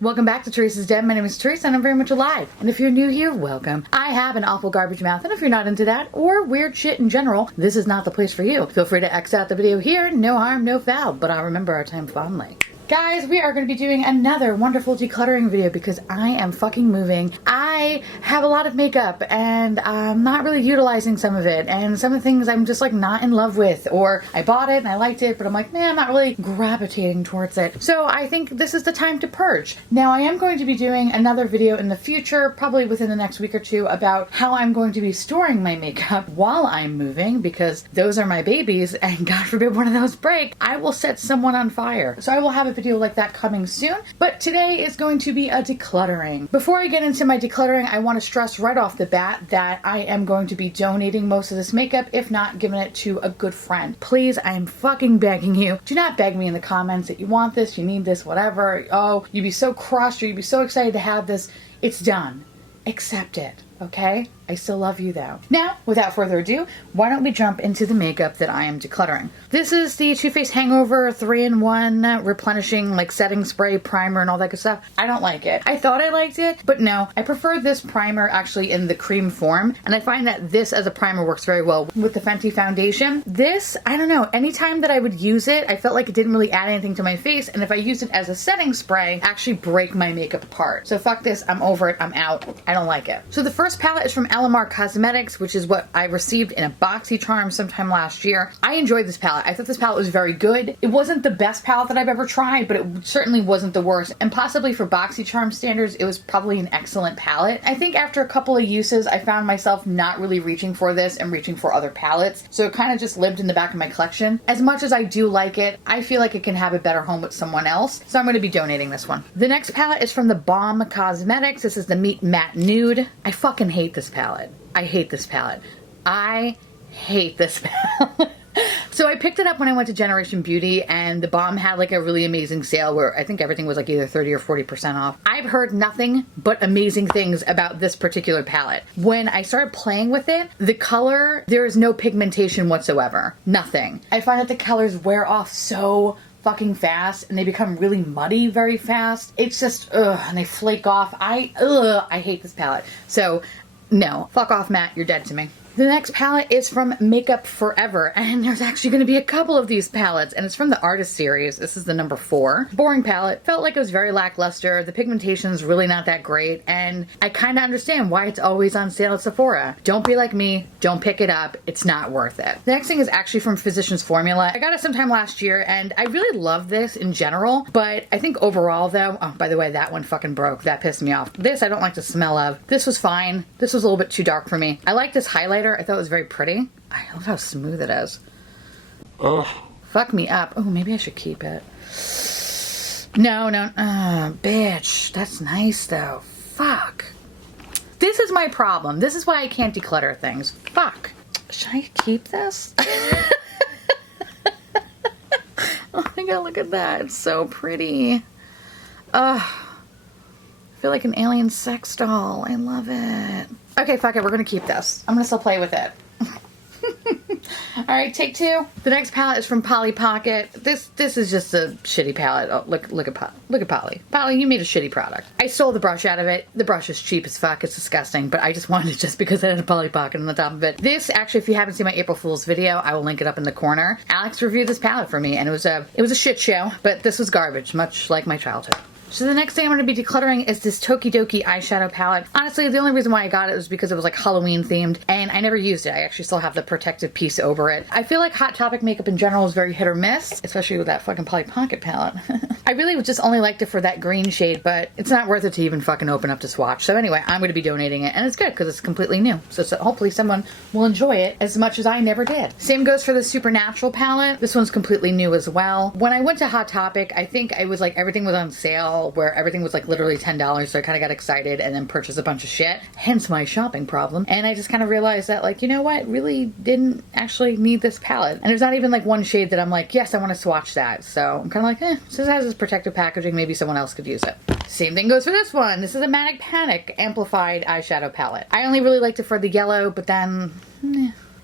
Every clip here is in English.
Welcome back to Theresa.is.Dead. My name is Theresa and I'm very much alive. And if you're new here, welcome. I have an awful garbage mouth, and if you're not into that or weird shit in general, this is not the place for you. Feel free to X out the video here. No harm, no foul, but I'll remember our time fondly. Guys, we are going to be doing another wonderful decluttering video because I am fucking moving. I have a lot of makeup and I'm not really utilizing some of it, and some of the things I'm just like not in love with, or I bought it and I liked it but I'm like, man, I'm not really gravitating towards it. So I think this is the time to purge. Now I am going to be doing another video in the future, probably within the next week or two, about how I'm going to be storing my makeup while I'm moving, because those are my babies and God forbid one of those break, I will set someone on fire. So I will have a video like that coming soon, but today is going to be a decluttering. Before I get into my decluttering, I want to stress right off the bat that I am going to be donating most of this makeup, if not giving it to a good friend. Please, I am fucking begging you, do not beg me in the comments that you want this, you need this, whatever. Oh, you'd be so crushed or you'd be so excited to have this. It's done. Accept it, okay? I still love you though. Now, without further ado, why don't we jump into the makeup that I am decluttering. This is the Too Faced Hangover 3-in-1 replenishing like setting spray, primer, and all that good stuff. I don't like it. I thought I liked it, but no. I prefer this primer actually in the cream form, and I find that this as a primer works very well with the Fenty foundation. This, I don't know, anytime that I would use it, I felt like it didn't really add anything to my face, and if I used it as a setting spray, actually break my makeup apart. So fuck this, I'm over it, I'm out. I don't like it. So the first palette is from Lamar Cosmetics, which is what I received in a BoxyCharm sometime last year. I enjoyed this palette. I thought this palette was very good. It wasn't the best palette that I've ever tried, but it certainly wasn't the worst. And possibly for BoxyCharm standards, it was probably an excellent palette. I think after a couple of uses, I found myself not really reaching for this and reaching for other palettes. So it kind of just lived in the back of my collection. As much as I do like it, I feel like it can have a better home with someone else. So I'm going to be donating this one. The next palette is from the Balm Cosmetics. This is the Meet Matte Nude. I fucking hate this palette. I hate this palette. I hate this palette. So I picked it up when I went to Generation Beauty, and the Balm had like a really amazing sale where I think everything was like either 30 or 40% off. I've heard nothing but amazing things about this particular palette. When I started playing with it, the color, there is no pigmentation whatsoever. Nothing. I find that the colors wear off so fucking fast and they become really muddy very fast. It's just, ugh, and they flake off. I hate this palette. So no, fuck off, Matt, you're dead to me. The next palette is from Makeup Forever, and there's actually going to be a couple of these palettes, and it's from the Artist series. This is the number 4. Boring palette. Felt like it was very lackluster. The pigmentation's really not that great, and I kind of understand why it's always on sale at Sephora. Don't be like me. Don't pick it up. It's not worth it. The next thing is actually from Physicians Formula. I got it sometime last year, and I really love this in general, but I think overall though, oh, by the way, that one fucking broke. That pissed me off. This I don't like the smell of. This was fine. This was a little bit too dark for me. I like this highlighter. I thought it was very pretty. I love how smooth it is. Ugh. Fuck me up. Oh, maybe I should keep it. No. Bitch. That's nice though. Fuck. This is my problem. This is why I can't declutter things. Fuck. Should I keep this? Oh my god, look at that. It's so pretty. Ugh. I feel like an alien sex doll. I love it. Okay, fuck it. We're gonna keep this. I'm gonna still play with it. Alright, take 2. The next palette is from Polly Pocket. This is just a shitty palette. Oh, look at Polly. Polly, you made a shitty product. I stole the brush out of it. The brush is cheap as fuck. It's disgusting, but I just wanted it just because it had a Polly Pocket on the top of it. This, actually, if you haven't seen my April Fool's video, I will link it up in the corner. Alex reviewed this palette for me, and it was a shit show, but this was garbage, much like my childhood. So the next thing I'm going to be decluttering is this Tokidoki eyeshadow palette. Honestly, the only reason why I got it was because it was like Halloween themed, and I never used it. I actually still have the protective piece over it. I feel like Hot Topic makeup in general is very hit or miss, especially with that fucking Polly Pocket palette. I really would just only liked it for that green shade, but it's not worth it to even fucking open up to swatch. So anyway, I'm going to be donating it, and it's good because it's completely new. So hopefully someone will enjoy it as much as I never did. Same goes for the Supernatural palette. This one's completely new as well. When I went to Hot Topic, I think I was like, everything was on sale, where everything was like literally $10, so I kind of got excited and then purchased a bunch of shit, hence my shopping problem. And I just kind of realized that, like, you know what, really didn't actually need this palette. And there's not even like one shade that I'm like, yes, I want to swatch that. So I'm kind of like, since it has this protective packaging, maybe someone else could use it. Same thing goes for this one. This is a Manic Panic amplified eyeshadow palette. I only really liked it for the yellow, but then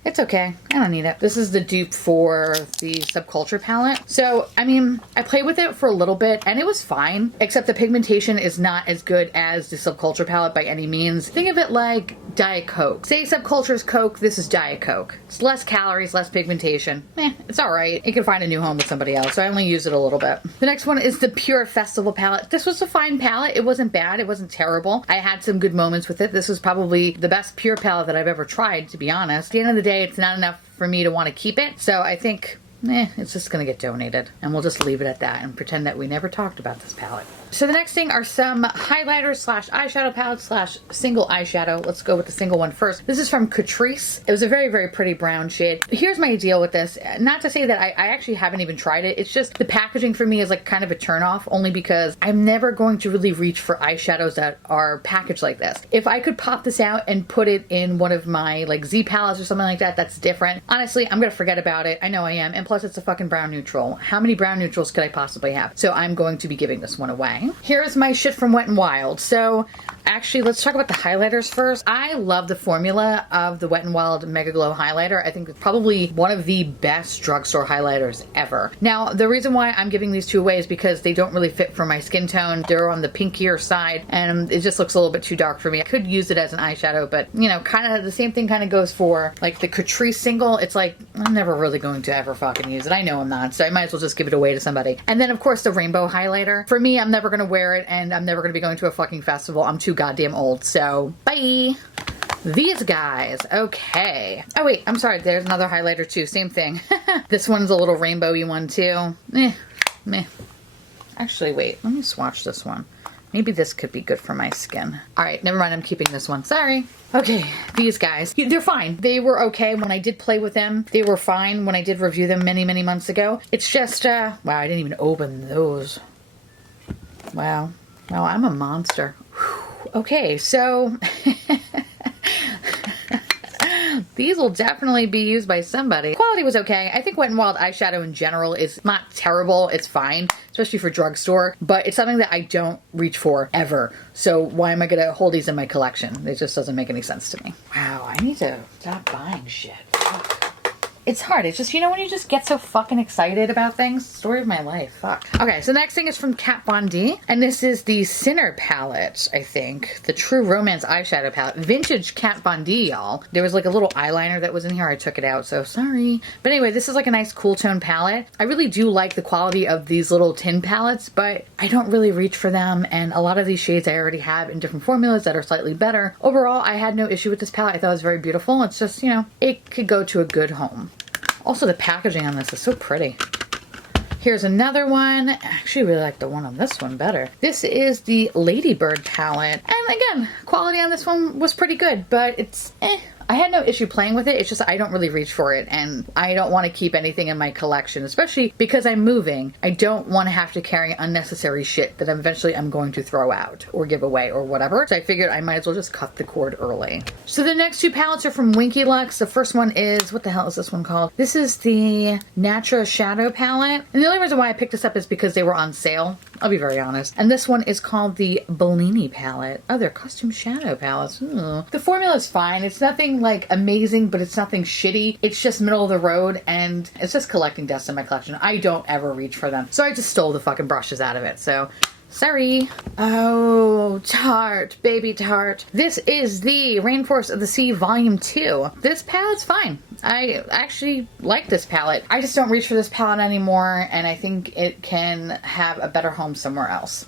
It's okay. I don't need it. This is the dupe for the Subculture palette. So, I mean, I played with it for a little bit and it was fine, except the pigmentation is not as good as the Subculture palette by any means. Think of it like Diet Coke. Say Subculture's Coke, this is Diet Coke. It's less calories, less pigmentation. It's alright. You can find a new home with somebody else, so I only use it a little bit. The next one is the Pure Festival palette. This was a fine palette. It wasn't bad. It wasn't terrible. I had some good moments with it. This was probably the best Pure palette that I've ever tried, to be honest. At the end of the day, it's not enough for me to want to keep it, so I think it's just gonna get donated and we'll just leave it at that and pretend that we never talked about this palette. So the next thing are some highlighters slash eyeshadow palettes slash single eyeshadow. Let's go with the single one first. This is from Catrice. It was a very, very pretty brown shade. Here's my deal with this. Not to say that I actually haven't even tried it. It's just the packaging for me is like kind of a turn off, only because I'm never going to really reach for eyeshadows that are packaged like this. If I could pop this out and put it in one of my like Z palettes or something like that, that's different. Honestly, I'm gonna forget about it. I know I am. And plus it's a fucking brown neutral. How many brown neutrals could I possibly have? So I'm going to be giving this one away. Here's my shit from Wet n Wild. So actually, let's talk about the highlighters first. I love the formula of the Wet n Wild Mega Glow highlighter. I think it's probably one of the best drugstore highlighters ever. Now, the reason why I'm giving these two away is because they don't really fit for my skin tone. They're on the pinkier side and it just looks a little bit too dark for me. I could use it as an eyeshadow, but you know, kind of the same thing kind of goes for like the Catrice single. It's like, I'm never really going to ever fucking use it. I know I'm not, so I might as well just give it away to somebody. And then of course the rainbow highlighter. For me, I'm never going to wear it and I'm never going to be going to a fucking festival. I'm too goddamn old, so bye. These guys, okay. Oh wait, I'm sorry, there's another highlighter too, same thing. This one's a little rainbowy one too. Meh. Actually, wait, let me swatch this one. Maybe this could be good for my skin. All right, never mind, I'm keeping this one, sorry. Okay, these guys, they're fine. They were okay when I did play with them. They were fine when I did review them many, many months ago. It's just, wow, I didn't even open those. Wow, I'm a monster. Whew. Okay, so these will definitely be used by somebody. Quality was okay. I think Wet n Wild eyeshadow in general is not terrible. It's fine, especially for drugstore, but it's something that I don't reach for ever. So why am I gonna hold these in my collection? It just doesn't make any sense to me. Wow, I need to stop buying shit. Fuck. It's hard. It's just, you know, when you just get so fucking excited about things. Story of my life. Fuck. Okay, so the next thing is from Kat Von D. And this is the Sinner palette, I think. The True Romance eyeshadow palette. Vintage Kat Von D, y'all. There was like a little eyeliner that was in here. I took it out, so sorry. But anyway, this is like a nice cool tone palette. I really do like the quality of these little tin palettes, but I don't really reach for them. And a lot of these shades I already have in different formulas that are slightly better. Overall, I had no issue with this palette. I thought it was very beautiful. It's just, you know, it could go to a good home. Also, the packaging on this is so pretty. Here's another one. I actually really like the one on this one better. This is the Ladybird palette. And again, quality on this one was pretty good, but it's I had no issue playing with it. It's just I don't really reach for it and I don't want to keep anything in my collection, especially because I'm moving. I don't want to have to carry unnecessary shit that eventually I'm going to throw out or give away or whatever. So I figured I might as well just cut the cord early. So the next two palettes are from Winky Lux. The first one is, what the hell is this one called? This is the Natura Shadow palette. And the only reason why I picked this up is because they were on sale. I'll be very honest. And this one is called the Bellini Palette. Oh, they're custom shadow palettes. Ooh. The formula is fine. It's nothing like amazing, but it's nothing shitty. It's just middle of the road and it's just collecting dust in my collection. I don't ever reach for them. So I just stole the fucking brushes out of it. So sorry. Oh, Tarte, baby Tarte. This is the Rainforest of the Sea Volume 2. This palette's fine. I actually like this palette. I just don't reach for this palette anymore, and I think it can have a better home somewhere else.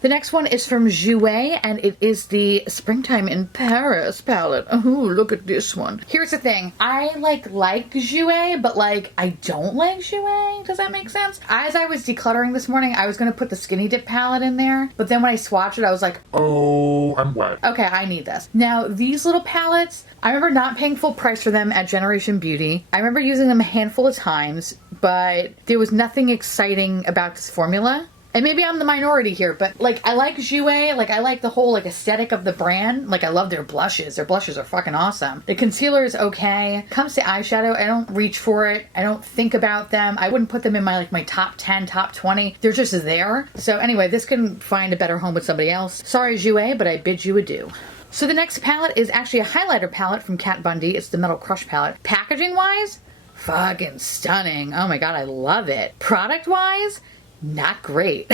The next one is from Jouer, and it is the Springtime in Paris palette. Oh, look at this one. Here's the thing. I like Jouer, but like I don't like Jouer. Does that make sense? As I was decluttering this morning, I was going to put the Skinny Dip palette in there, but then when I swatched it, I was like, oh, I'm wet. Okay, I need this. Now, these little palettes, I remember not paying full price for them at Generation Beauty. I remember using them a handful of times, but there was nothing exciting about this formula. And maybe I'm the minority here, but like I like Jouer, like I like the whole like aesthetic of the brand. Like I love their blushes. Their blushes are fucking awesome. The concealer is okay. Comes to eyeshadow, I don't reach for it. I don't think about them. I wouldn't put them in my like my top 10, top 20. They're just there. So anyway, this can find a better home with somebody else. Sorry Jouer, but I bid you adieu. So the next palette is actually a highlighter palette from Kat Von D. It's the Metal Crush palette. Packaging wise, fucking stunning. Oh my god, I love it. Product wise, not great.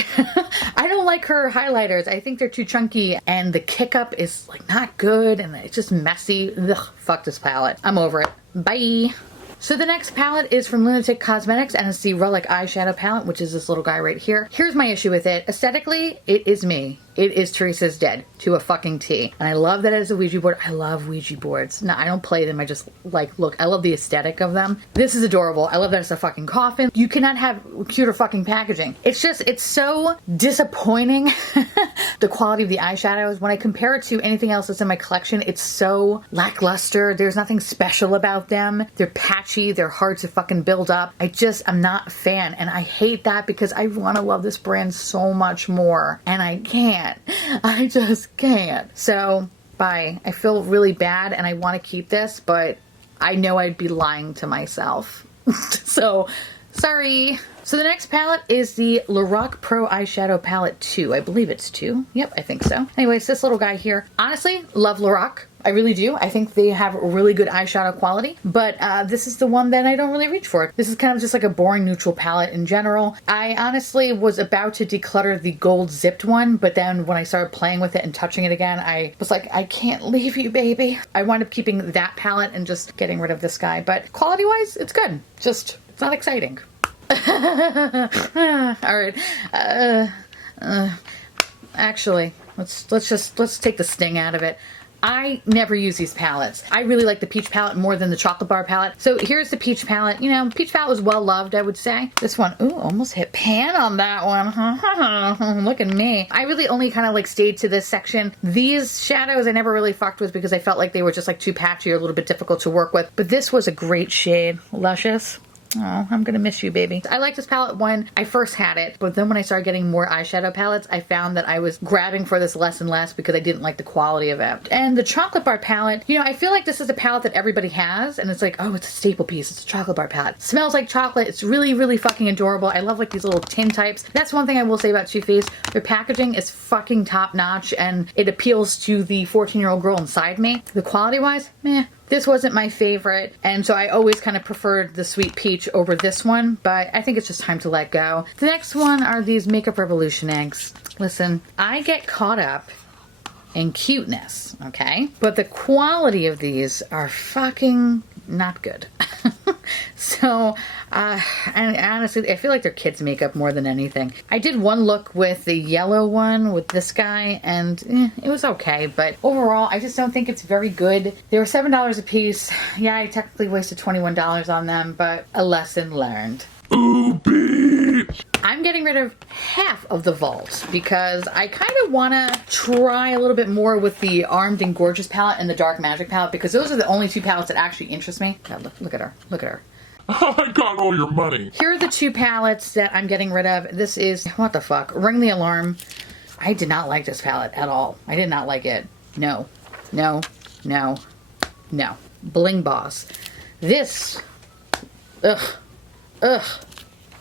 I don't like her highlighters. I think they're too chunky and the kick up is like not good and it's just messy. Ugh, fuck this palette. I'm over it. Bye. So the next palette is from Lunatic Cosmetics and it's the Relic Eyeshadow palette, which is this little guy right here. Here's my issue with it. Aesthetically, it is me. It is Theresa.is.Dead to a fucking T. And I love that it is a Ouija board. I love Ouija boards. No, I don't play them. I just like, look, I love the aesthetic of them. This is adorable. I love that it's a fucking coffin. You cannot have cuter fucking packaging. It's just, it's so disappointing. The quality of the eyeshadows. When I compare it to anything else that's in my collection, it's so lackluster. There's nothing special about them. They're patchy. They're hard to fucking build up. I'm not a fan. And I hate that because I want to love this brand so much more. And I can't. I just can't. So, bye. I feel really bad and I want to keep this, but I know I'd be lying to myself. So, sorry. So the next palette is the Lorac Pro Eyeshadow Palette 2. I believe it's 2. Yep, I think so. Anyways, this little guy here. Honestly, love Lorac. I really do. I think they have really good eyeshadow quality, but this is the one that I don't really reach for. This is kind of just like a boring neutral palette in general. I honestly was about to declutter the gold zipped one, but then when I started playing with it and touching it again, I was like, I can't leave you, baby. I wound up keeping that palette and just getting rid of this guy, but quality-wise, it's good. Just, it's not exciting. All right. Actually, let's take the sting out of it. I never use these palettes. I really like the peach palette more than the chocolate bar palette. So here's the peach palette. You know, peach palette was well loved, I would say. This one, ooh, almost hit pan on that one. Look at me. I really only kind of like stayed to this section. These shadows I never really fucked with because I felt like they were just like too patchy or a little bit difficult to work with. But this was a great shade. Luscious. Oh, I'm gonna miss you, baby. I liked this palette when I first had it, but then when I started getting more eyeshadow palettes, I found that I was grabbing for this less and less because I didn't like the quality of it. And the chocolate bar palette, you know, I feel like this is a palette that everybody has, and it's like, oh, it's a staple piece. It's a chocolate bar palette. It smells like chocolate. It's really, really fucking adorable. I love like these little tin types. That's one thing I will say about Too Faced. Their packaging is fucking top notch, and it appeals to the 14-year-old girl inside me. The quality-wise, meh. This wasn't my favorite, and so I always kind of preferred the Sweet Peach over this one, but I think it's just time to let go. The next one are these Makeup Revolution eggs. Listen, I get caught up in cuteness, okay? But the quality of these are fucking not good. So, and honestly, I feel like they're kids' makeup more than anything. I did one look with the yellow one with this guy, and it was okay, but overall, I just don't think it's very good. They were $7 a piece. Yeah, I technically wasted $21 on them, but a lesson learned. Ooh, bitch! I'm getting rid of half of the vault because I kind of want to try a little bit more with the Armed and Gorgeous palette and the Dark Magic palette because those are the only two palettes that actually interest me. God, look at her. Look at her. I got all your money. Here are the two palettes that I'm getting rid of. This is, what the fuck, Ring the Alarm. I did not like this palette at all. I did not like it. No, no, no, no. Bling Boss. This, ugh.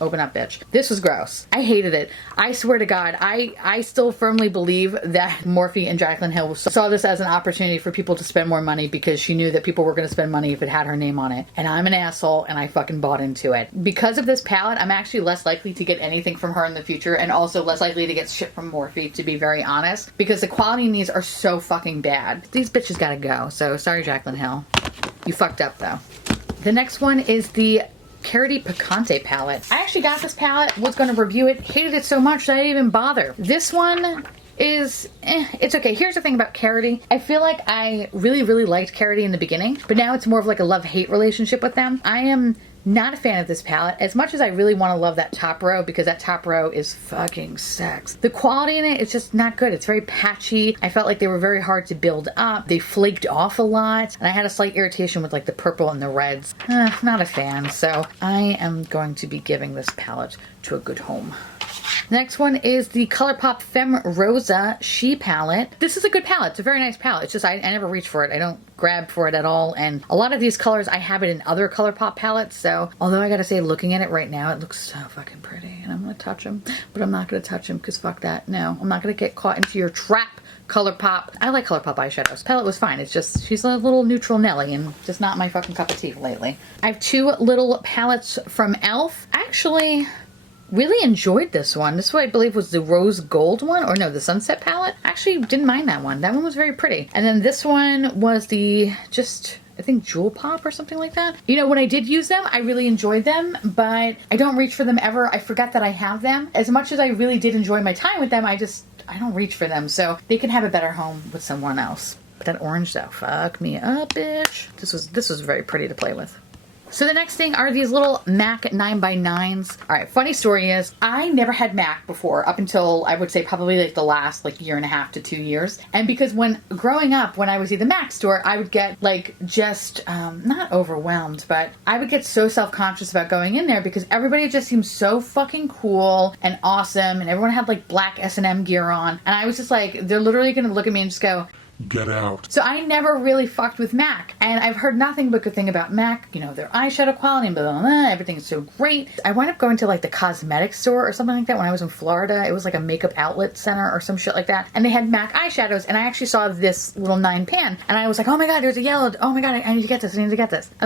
Open up, bitch. This was gross. I hated it. I swear to God, I still firmly believe that Morphe and Jaclyn Hill saw this as an opportunity for people to spend more money because she knew that people were going to spend money if it had her name on it. And I'm an asshole and I fucking bought into it. Because of this palette, I'm actually less likely to get anything from her in the future and also less likely to get shit from Morphe, to be very honest, because the quality in these are so fucking bad. These bitches gotta go. So sorry, Jaclyn Hill. You fucked up though. The next one is the Carity Picante palette. I actually got this palette, was going to review it, hated it so much that I didn't even bother. This one is, it's okay. Here's the thing about Carity. I feel like I really, really liked Carity in the beginning, but now it's more of like a love-hate relationship with them. I am not a fan of this palette as much as I really want to love that top row because that top row is fucking sex. The quality in it is just not good. It's very patchy. I felt like they were very hard to build up. They flaked off a lot and I had a slight irritation with like the purple and the reds. Not a fan. So I am going to be giving this palette to a good home. Next one is the ColourPop Femme Rosa She palette. This is a good palette. It's a very nice palette. It's just I never reach for it. I don't grab for it at all. And a lot of these colors, I have it in other ColourPop palettes. So although I gotta say, looking at it right now, it looks so fucking pretty. And I'm gonna touch them. But I'm not gonna touch them because fuck that. No, I'm not gonna get caught into your trap, ColourPop. I like ColourPop eyeshadows. Palette was fine. It's just, she's a little neutral Nelly and just not my fucking cup of tea lately. I have two little palettes from e.l.f. Actually, really enjoyed this one. This one I believe was the rose gold one, or no, the sunset palette. Actually didn't mind that one. That one was very pretty. And then this one was the just, I think, Jewel Pop or something like that. You know, when I did use them, I really enjoyed them, but I don't reach for them ever. I forgot that I have them. As much as I really did enjoy my time with them, I don't reach for them. So they can have a better home with someone else. But that orange though, fuck me up, bitch. This was very pretty to play with. So the next thing are these little MAC 9x9s. All right, funny story is I never had MAC before up until I would say probably like the last like year and a half to 2 years. And because when growing up, when I was at the MAC store, I would get like just not overwhelmed, but I would get so self-conscious about going in there because everybody just seemed so fucking cool and awesome, and everyone had like black S&M gear on. And I was just like, they're literally gonna look at me and just go, get out. So I never really fucked with MAC, and I've heard nothing but good thing about MAC. You know, their eyeshadow quality and blah, blah, blah, everything is so great. I wound up going to like the cosmetics store or something like that when I was in Florida. It was like a makeup outlet center or some shit like that, and they had MAC eyeshadows, and I actually saw this little 9 pan, and I was like, oh my god, there's a yellow, oh my god, I need to get this, and then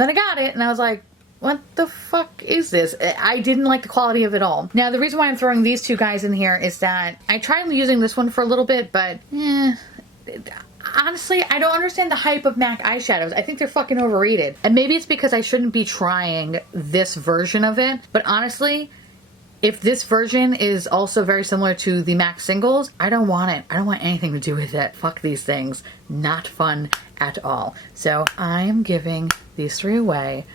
I got it, and I was like, what the fuck is this? I didn't like the quality of it all. Now, the reason why I'm throwing these two guys in here is that I tried using this one for a little bit, but honestly, I don't understand the hype of MAC eyeshadows. I think they're fucking overrated. And maybe it's because I shouldn't be trying this version of it. But honestly, if this version is also very similar to the MAC singles, I don't want it. I don't want anything to do with it. Fuck these things. Not fun at all. So I'm giving these three away.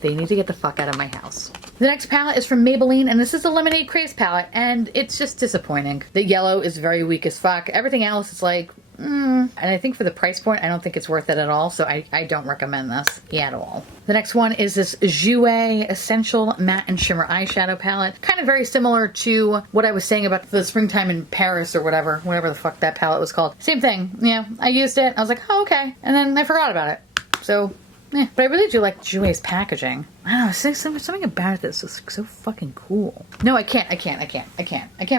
They need to get the fuck out of my house. The next palette is from Maybelline, and this is the Lemonade Craze palette, and it's just disappointing. The yellow is very weak as fuck. Everything else is like, and I think for the price point, I don't think it's worth it at all, so I don't recommend this at all. The next one is this Jouer Essential Matte and Shimmer Eyeshadow Palette. Kind of very similar to what I was saying about the Springtime in Paris or whatever the fuck that palette was called. Same thing, yeah, I used it, I was like, oh, okay, and then I forgot about it. So, yeah, but I really do like Jouer's packaging. I don't know, something about it that's so fucking cool. No, I can't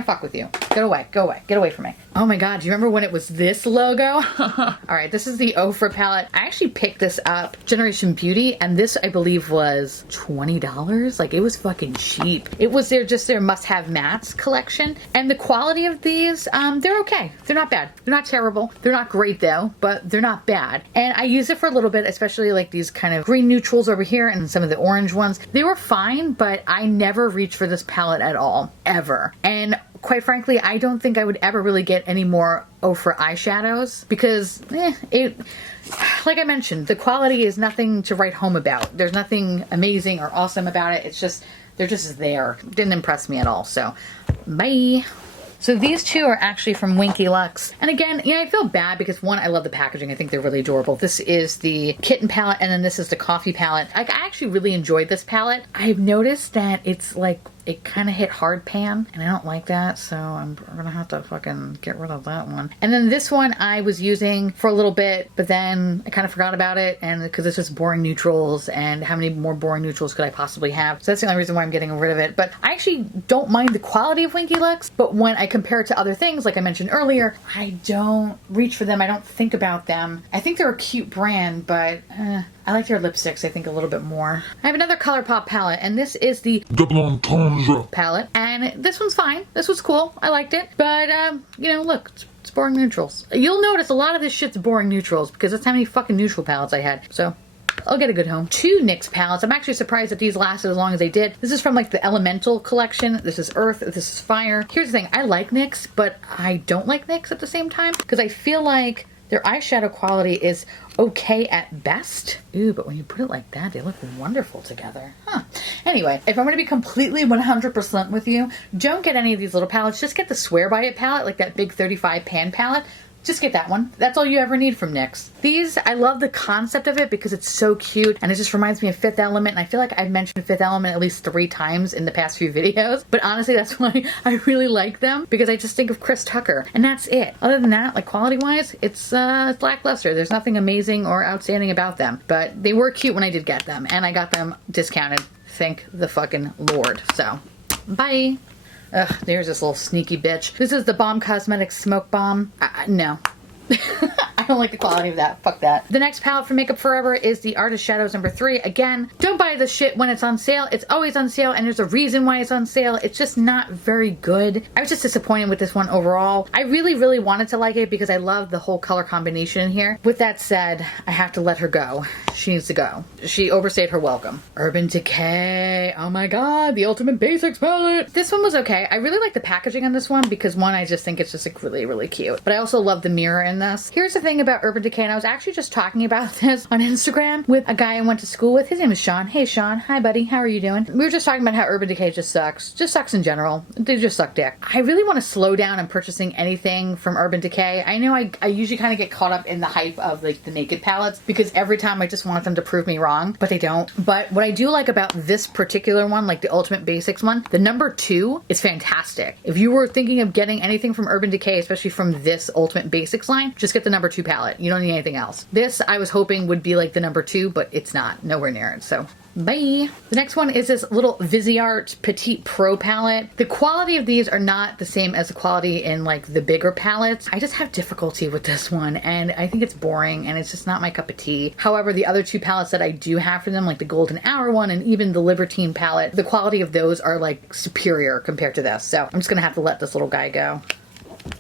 fuck with you. Get away from me. Oh my god, do you remember when it was this logo? Alright, this is the Ofra palette. I actually picked this up, Generation Beauty, and this I believe was $20. Like, it was fucking cheap. It was their must-have mattes collection, and the quality of these, they're okay. They're not bad. They're not terrible. They're not great though, but they're not bad. And I use it for a little bit, especially like these kind of green neutrals over here and some of the orange ones. They were fine, but I never reached for this palette at all, ever. And quite frankly, I don't think I would ever really get any more Ofra eyeshadows because, like I mentioned, the quality is nothing to write home about. There's nothing amazing or awesome about it. It's just, they're just there. Didn't impress me at all, so bye. So these two are actually from Winky Lux. And again, you know, I feel bad because one, I love the packaging. I think they're really adorable. This is the Kitten palette, and then this is the Coffee palette. I actually really enjoyed this palette. I've noticed that it's like, it kind of hit hard pan, and I don't like that, so I'm gonna have to fucking get rid of that one. And then this one I was using for a little bit, but then I kind of forgot about it, and because it's just boring neutrals, and how many more boring neutrals could I possibly have? So that's the only reason why I'm getting rid of it. But I actually don't mind the quality of Winky Lux, but when I compare it to other things, like I mentioned earlier, I don't reach for them. I don't think about them. I think they're a cute brand, but I like their lipsticks, I think, a little bit more. I have another ColourPop palette, and this is the Double entendre palette, and this one's fine. This was cool. I liked it, but you know, look, it's boring neutrals. You'll notice a lot of this shit's boring neutrals because that's how many fucking neutral palettes I had. So I'll get a good home. Two NYX palettes. I'm actually surprised that these lasted as long as they did. This is from like the Elemental collection. This is Earth. This is Fire. Here's the thing. I like NYX, but I don't like NYX at the same time because I feel like their eyeshadow quality is okay at best. Ooh, but when you put it like that, they look wonderful together. Huh. Anyway, if I'm going to be completely 100% with you, don't get any of these little palettes. Just get the Swear By It palette, like that big 35 pan palette. Just get that one. That's all you ever need from NYX. These, I love the concept of it because it's so cute and it just reminds me of Fifth Element, and I feel like I've mentioned Fifth Element at least 3 times in the past few videos, but honestly that's why I really like them, because I just think of Chris Tucker, and that's it. Other than that, like quality-wise, it's lackluster. There's nothing amazing or outstanding about them, but they were cute when I did get them, and I got them discounted. Thank the fucking Lord. So, bye. Ugh, there's this little sneaky bitch. This is the Balm Cosmetics Smoke Bomb. No. I don't like the quality of that. Fuck that. The next palette from Makeup Forever is the Artist Shadows number 3. Again, don't buy this shit when it's on sale. It's always on sale, and there's a reason why it's on sale. It's just not very good. I was just disappointed with this one overall. I really, really wanted to like it because I love the whole color combination in here. With that said, I have to let her go. She needs to go. She overstayed her welcome. Urban Decay. Oh my god, the Ultimate Basics palette. This one was okay. I really like the packaging on this one because one, I just think it's just like really, really cute. But I also love the mirror in this. Here's the thing about Urban Decay, and I was actually just talking about this on Instagram with a guy I went to school with. His name is Sean. Hey Sean. Hi buddy. How are you doing? We were just talking about how Urban Decay just sucks. Just sucks in general. They just suck dick. I really want to slow down on purchasing anything from Urban Decay. I know I usually kind of get caught up in the hype of like the naked palettes because every time I just want them to prove me wrong, but they don't. But what I do like about this particular one, like the Ultimate Basics one, the number 2 is fantastic. If you were thinking of getting anything from Urban Decay, especially from this Ultimate Basics line, just get the number 2 palette. You don't need anything else. This I was hoping would be like the number 2, but it's not. Nowhere near it. So bye. The next one is this little Viseart Petite Pro palette. The quality of these are not the same as the quality in like the bigger palettes. I just have difficulty with this one and I think it's boring and it's just not my cup of tea. However, the other 2 palettes that I do have for them, like the Golden Hour one and even the Libertine palette, the quality of those are like superior compared to this. So I'm just gonna have to let this little guy go.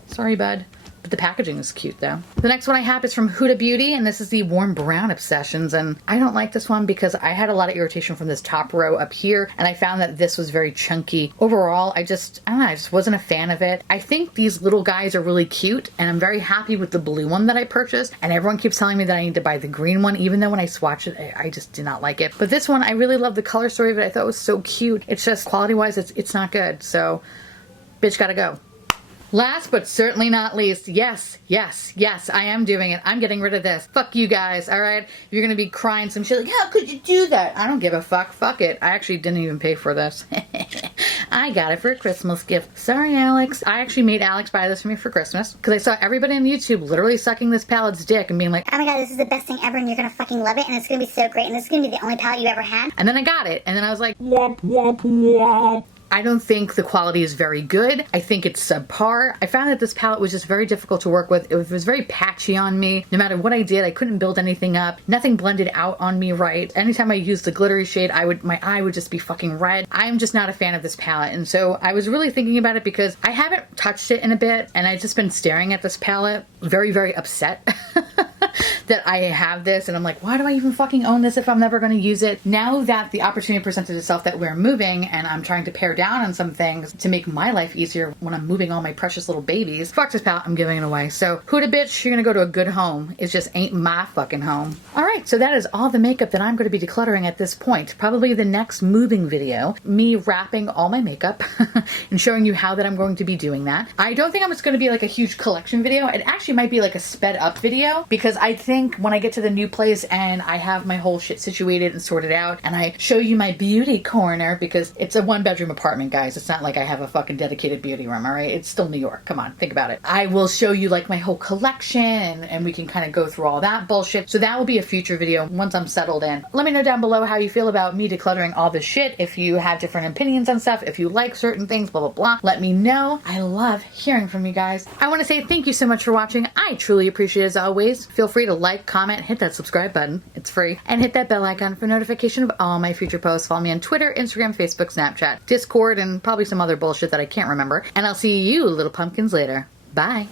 Sorry, bud. But the packaging is cute though. The next one I have is from Huda Beauty, and this is the Warm Brown Obsessions. And I don't like this one because I had a lot of irritation from this top row up here, and I found that this was very chunky. Overall, I don't know, I just wasn't a fan of it. I think these little guys are really cute, and I'm very happy with the blue one that I purchased. And everyone keeps telling me that I need to buy the green one, even though when I swatched it, I just did not like it. But this one, I really love the color story of it. I thought it was so cute. It's just quality-wise, it's not good. So, bitch gotta go. Last but certainly not least, yes, I am doing it. I'm getting rid of this. Fuck you guys, alright? You're gonna be crying some shit like, how could you do that? I don't give a fuck. Fuck it. I actually didn't even pay for this. I got it for a Christmas gift. Sorry, Alex. I actually made Alex buy this for me for Christmas because I saw everybody on YouTube literally sucking this palette's dick and being like, oh my god, this is the best thing ever and you're gonna fucking love it and it's gonna be so great and this is gonna be the only palette you ever had. And then I got it and then I was like, Womp womp womp. I don't think the quality is very good. I think it's subpar. I found that this palette was just very difficult to work with. It was very patchy on me. No matter what I did, I couldn't build anything up. Nothing blended out on me right. Anytime I used the glittery shade, my eye would just be fucking red. I'm just not a fan of this palette. And so I was really thinking about it because I haven't touched it in a bit and I've just been staring at this palette, very, very upset that I have this and I'm like, why do I even fucking own this if I'm never going to use it? Now that the opportunity presented itself that we're moving and I'm trying to pare down on some things to make my life easier when I'm moving all my precious little babies, fuck this palette, I'm giving it away. So Huda bitch, you're gonna go to a good home. It just ain't my fucking home. Alright, so that is all the makeup that I'm going to be decluttering at this point. Probably the next moving video, me wrapping all my makeup and showing you how that I'm going to be doing that. I don't think I'm just going to be like a huge collection video. It actually might be like a sped up video because I think when I get to the new place and I have my whole shit situated and sorted out and I show you my beauty corner because it's a 1-bedroom apartment, guys. It's not like I have a fucking dedicated beauty room, alright? It's still New York. Come on, think about it. I will show you like my whole collection and we can kind of go through all that bullshit. So that will be a future video once I'm settled in. Let me know down below how you feel about me decluttering all this shit. If you have different opinions on stuff, if you like certain things, blah, blah, blah. Let me know. I love hearing from you guys. I want to say thank you so much for watching. I truly appreciate it as always. Feel free to like, comment, hit that subscribe button. It's free. And hit that bell icon for notification of all my future posts. Follow me on Twitter, Instagram, Facebook, Snapchat, Discord, and probably some other bullshit that I can't remember. And I'll see you little pumpkins later. Bye.